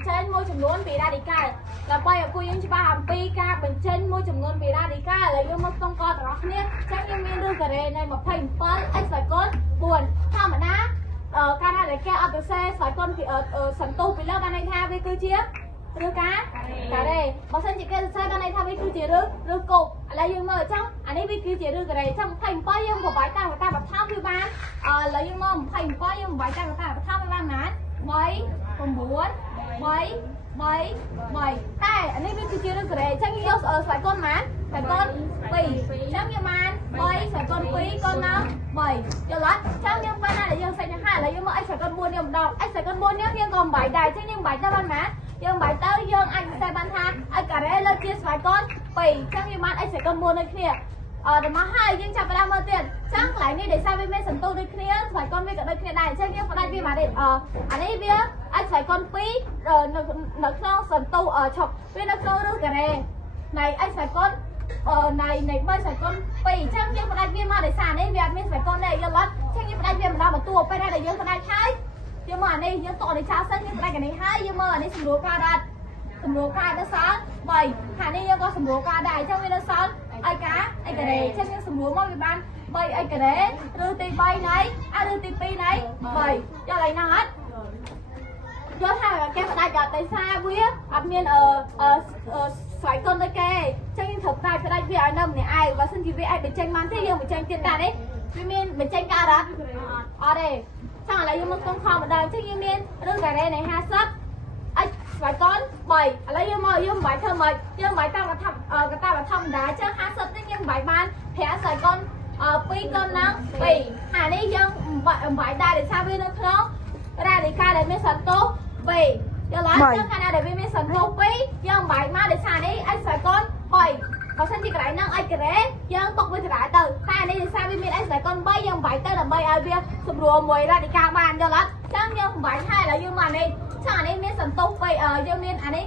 បញ្ចេញមួយចំនួនពី radical ដើម្បីឲ្យពួកយើងច្បាស់អំពីការបញ្ចេញមួយចំនួនពី radical ឥឡូវយើងមកក្នុងកតរបស់គ្នាចឹងយើងមានឬការ៉េនៃ27 x ស្វ័យកុន4ធម្មតាការណាដែលគេអត់ទៅសេស្វ័យកុនសន្ទុះពីលើបានន័យថាវាគឺជាឬការ៉េបើសិនជាគេសរសេរបានន័យថាវាគឺជាឬកុបឥឡូវយើងមើលអញ្ចឹងអានេះវាគឺជាឬការ៉េអញ្ចឹង27យើងប្របាយតាមបឋមវាបានឥឡូវយើងមក27យើងប្របាយតាមបឋមវាបានប៉ុន្មាន 3 តែអានេះវាគឺជារឿងការ៉េអញ្ចឹងយើងយកស្វ័យកុនប៉ុន្មានស្វ័យកុន2អញ្ចឹងយើងបាន3ស្វ័យកុន2កុននឹង3យល់អត់អញ្ចឹងយើងបានតែយើងសេចក្ដីហើយឥឡូវយើងមក x ស្វ័យកុន4នេះម្ដង x ស្វ័យកុន4នេះយើងក៏បំបាយដែរអញ្ចឹងយើងបំបាយទៅបានប៉ុន្មានយើងបំបាយទៅយើងអាចសរសេរបានថា x ការ៉េលើជាស្វ័យកុន2អញ្ចឹងយើងបាន x ស្វ័យកុន4ដូចគ្នាដល់មកហើយយើងចាប់ផ្ដើមមើលទៀតអញ្ចឹងកន្លែងនេះដោយសារវាមានសន្ទុះដូចគ្នាស្វ័យកុនវាក៏ដូចគ្នាដែរអញ្ចឹងយើងផ្ដាច់វាមកនេះអានេះវា x ស្វ័យកុន2នៅក្នុងសន្ទុះឈប់វានៅក្នុងឬការ៉េនៃ x ស្វ័យកុននៃ3ស្វ័យកុន2អញ្ចឹងយើងផ្ដាច់វាមកដោយសារនេះវាអត់មានស្វ័យកុនទេយល់អត់អញ្ចឹងយើងផ្ដាច់វាម្ដងបន្ទួពេលដែលយើងផ្ដាច់ហើយយើងមកអានេះយើងតនេះចោលសិនយើងផ្ដាច់អានេះហើយយើងមើលអានេះសម្រួលការអត់សម្រួលការទៅសល់3ខាងនេះយើងក៏សម្រួលការដែរអញ្ចឹងវានៅសល់អីការ៉េអញ្ចឹងយើងសម្រួលមកវាបាន3អីការ៉េឬទី3នៃឬទី2នៃ3យល់ហើយណាអត់យល់ថាគេផ្ដាច់អត់ដោយសារវាអត់មានស្វ័យកុនដូចគេអញ្ចឹងយើងត្រូវផ្ដាច់វាឲ្យនៅម្នាក់ឯងបើមិនជាវាអាចបញ្ចេញបានទេយើងបញ្ចេញទៀតតានេះវាមានបញ្ចេញការអត់ទេចឹងឥឡូវយើងមកក្នុងខម្ដងអញ្ចឹងយើងមានឬការ៉េនៃ50x ស្វ័យកុន3ឥឡូវយើងមកយើងបំបាយធ្វើម៉េចយើងបំបាយតាមកតាបធម្មតាអញ្ចឹង50នេះយើងបំបាយបាន5ស្វ័យកុន2កុននឹង2អានេះយើងបំបាយដែរដោយសារវានៅក្នុង radical ដែលមានសន្ទុះ2យល់អត់ចឹងខាងណាដែលវាមានសន្ទុះ2យើងបំបាយមកដោយសារនេះ x ស្វ័យកុន3បើសិនជាកន្លែងហ្នឹង x ការ៉េយើងទុកវាដដែលទៅតែនេះដោយសារវាមាន x ស្វ័យកុន3យើងបំបាយទៅដើម្បីឲ្យវាសម្រួលមួយ radical បានយល់អត់ចឹងយើងបំបាយហើយឥឡូវយើងមកអានេះចឹងអានេះមានសន្ទុះយើងមានអានេះ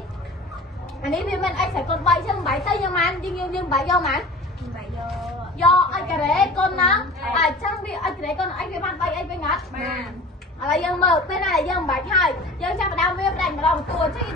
វាមាន x ស្វ័យកុន3ចឹងបំបាយទៅយើងបានយើងបំបាយយកបានយក x ការ៉េកុនហ្នឹងអញ្ចឹងវា x ការ៉េកុន x វាបាន3អីវិញអត់បានឥឡូវយើងមើលពេលណាយើងបំបាយហើយយើងចាប់ផ្ដើមវាផ្ដាច់ម្ដងបន្ទួអញ្ចឹង